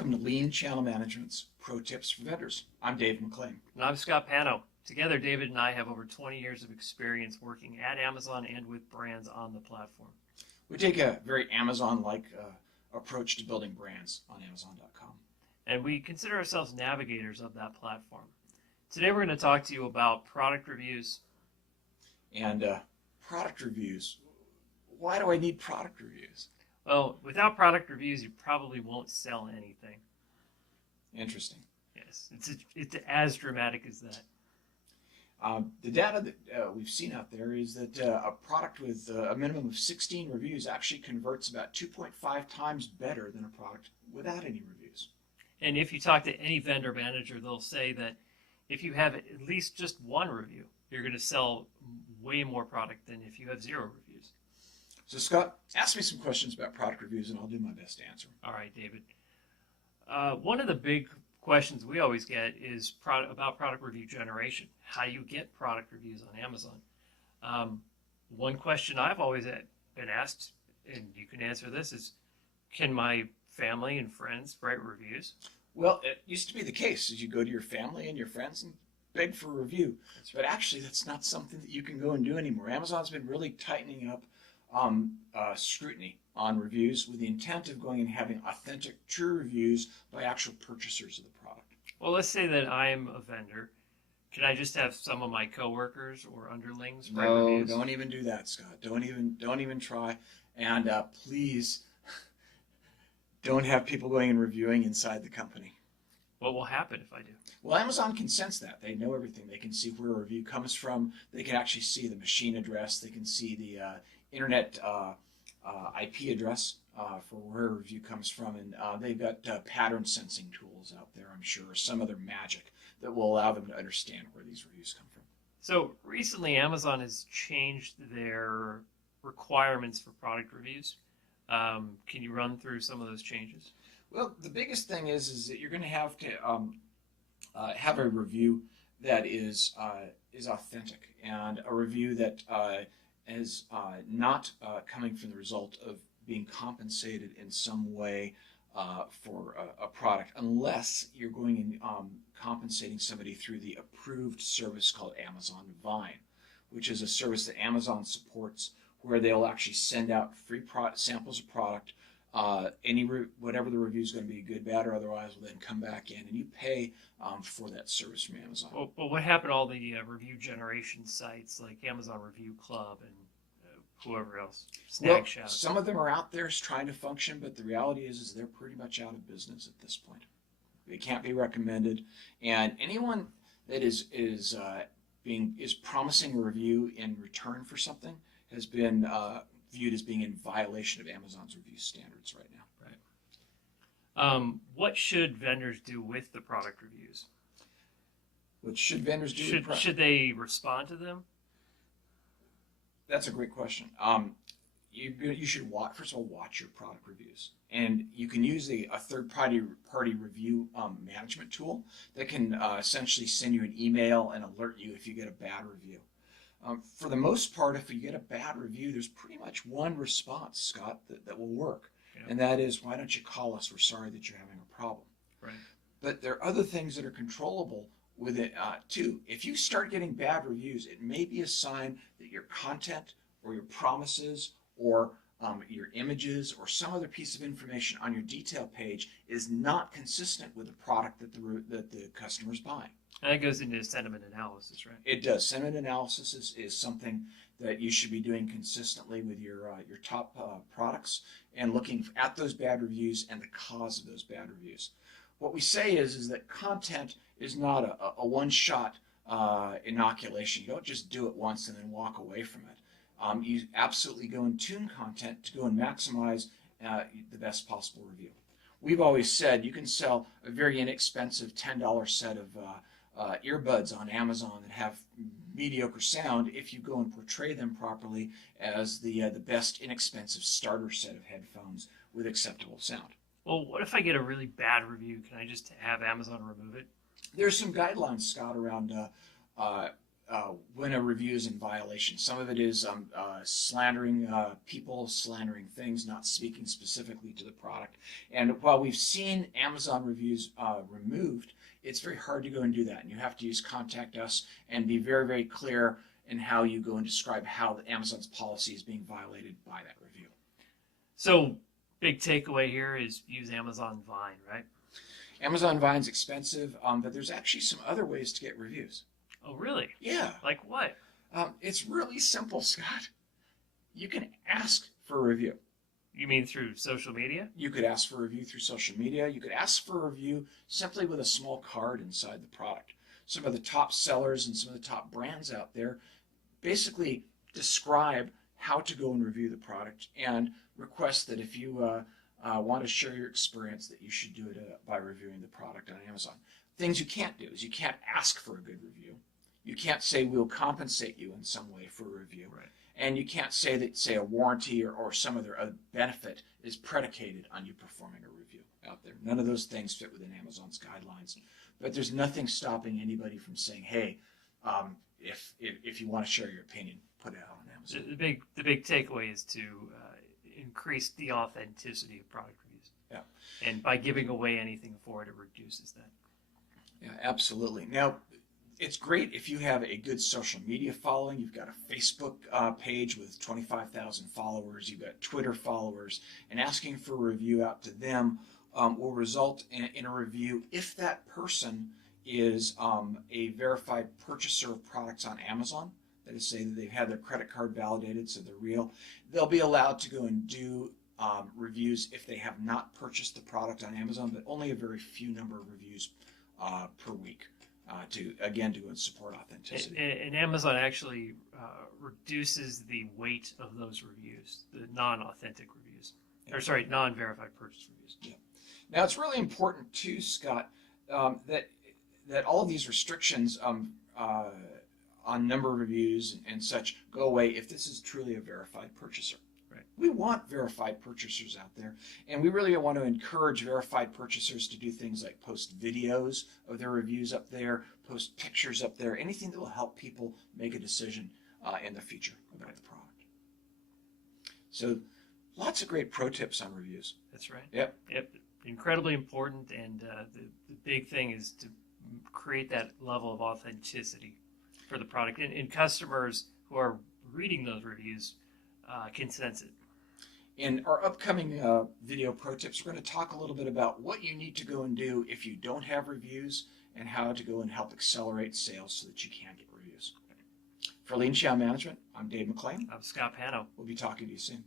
Welcome to Lean Channel Management's Pro Tips for Vendors. I'm Dave McLean. And I'm Scott Pano. Together, David and I have over 20 years of experience working at Amazon and with brands on the platform. We take a very Amazon-like approach to building brands on Amazon.com. And we consider ourselves navigators of that platform. Today, we're going to talk to you about product reviews. And product reviews. Why do I need product reviews? Well, without product reviews, you probably won't sell anything. Interesting. Yes, it's as dramatic as that. The data that we've seen out there is that a product with a minimum of 16 reviews actually converts about 2.5 times better than a product without any reviews. And if you talk to any vendor manager, they'll say that if you have at least just one review, you're going to sell way more product than if you have 0 reviews. So Scott, ask me some questions about product reviews and I'll do my best to answer them. All right, David. One of the big questions we always get is about product review generation. How do you get product reviews on Amazon? One question I've always been asked, and you can answer this, is can my family and friends write reviews? Well, it used to be the case is you go to your family and your friends and beg for a review. But actually, that's not something that you can go and do anymore. Amazon's been really tightening up scrutiny on reviews with the intent of going and having authentic, true reviews by actual purchasers of the product. Well, let's say that I'm a vendor. Can I just have some of my coworkers or underlings write reviews? No, don't even do that, Scott. Don't even try. And please don't have people going and reviewing inside the company. What will happen if I do? Well, Amazon can sense that. They know everything. They can see where a review comes from. They can actually see the machine address. They can see the internet IP address for where a review comes from. And they've got pattern sensing tools out there, I'm sure, or some other magic that will allow them to understand where these reviews come from. So recently, Amazon has changed their requirements for product reviews. Can you run through some of those changes? Well, the biggest thing is that you're going to have a review that is authentic and a review that is not coming from the result of being compensated in some way for a product, unless you're going and compensating somebody through the approved service called Amazon Vine, which is a service that Amazon supports where they'll actually send out free samples of product. Whatever the review is going to be, good, bad, or otherwise, will then come back in, and you pay for that service from Amazon. Well, what happened to all the review generation sites like Amazon Review Club and whoever else, Snapchat? Well, some of them are out there trying to function, but the reality is they're pretty much out of business at this point. They can't be recommended, and anyone that is promising a review in return for something has been viewed as being in violation of Amazon's review standards right now. Right. What should vendors do with the product reviews? What should vendors do? Should they respond to them? That's a great question. You should first of all watch your product reviews, and you can use a third-party review management tool that can essentially send you an email and alert you if you get a bad review. For the most part, if you get a bad review, there's pretty much one response, Scott, that will work. Yeah. And that is, why don't you call us? We're sorry that you're having a problem. Right. But there are other things that are controllable with it, too. If you start getting bad reviews, it may be a sign that your content or your promises or your images or some other piece of information on your detail page is not consistent with the product that the customer is buying. And that goes into sentiment analysis, right? It does. Sentiment analysis is something that you should be doing consistently with your top products and looking at those bad reviews and the cause of those bad reviews. What we say is that content is not a one-shot inoculation. You don't just do it once and then walk away from it. You absolutely go and tune content to go and maximize the best possible review. We've always said you can sell a very inexpensive $10 set of earbuds on Amazon that have mediocre sound if you go and portray them properly as the best inexpensive starter set of headphones with acceptable sound. Well, what if I get a really bad review? Can I just have Amazon remove it? There's some guidelines, Scott, around when a review is in violation. Some of it is slandering people, slandering things, not speaking specifically to the product. And while we've seen Amazon reviews removed, it's very hard to go and do that. And you have to use Contact Us and be very, very clear in how you go and describe how the Amazon's policy is being violated by that review. So, big takeaway here is use Amazon Vine, right? Amazon Vine's expensive, but there's actually some other ways to get reviews. Oh, really? Yeah. Like what? It's really simple, Scott. You can ask for a review. You mean through social media? You could ask for a review through social media. You could ask for a review simply with a small card inside the product. Some of the top sellers and some of the top brands out there basically describe how to go and review the product and request that if you want to share your experience, that you should do it by reviewing the product on Amazon. Things you can't do is you can't ask for a good review. You can't say we'll compensate you in some way for a review. Right. And you can't say that, say, a warranty or some other benefit is predicated on you performing a review out there. None of those things fit within Amazon's guidelines. But there's nothing stopping anybody from saying, hey, if you want to share your opinion, put it out on Amazon. The big takeaway is to increase the authenticity of product reviews. Yeah. And by giving away anything for it, it reduces that. Yeah, absolutely. Now, it's great if you have a good social media following. You've got a Facebook page with 25,000 followers. You've got Twitter followers. And asking for a review out to them will result in a review if that person is a verified purchaser of products on Amazon. That is, say that they've had their credit card validated, so they're real. They'll be allowed to go and do reviews if they have not purchased the product on Amazon, but only a very few number of reviews per week to go and support authenticity. And Amazon actually reduces the weight of those reviews, the non-authentic reviews, or sorry, non-verified purchase reviews. Yeah. Now it's really important too, Scott, that all of these restrictions on number of reviews and such go away if this is truly a verified purchaser. Right. We want verified purchasers out there, and we really want to encourage verified purchasers to do things like post videos of their reviews up there, post pictures up there, anything that will help people make a decision in the future about the product. So lots of great pro tips on reviews. That's right. Yep. Incredibly important, and the big thing is to create that level of authenticity for the product, and customers who are reading those reviews can sense it. In our upcoming video pro tips, we're going to talk a little bit about what you need to go and do if you don't have reviews and how to go and help accelerate sales so that you can get reviews. For Lean Chow Management, I'm Dave McLean. I'm Scott Pano. We'll be talking to you soon.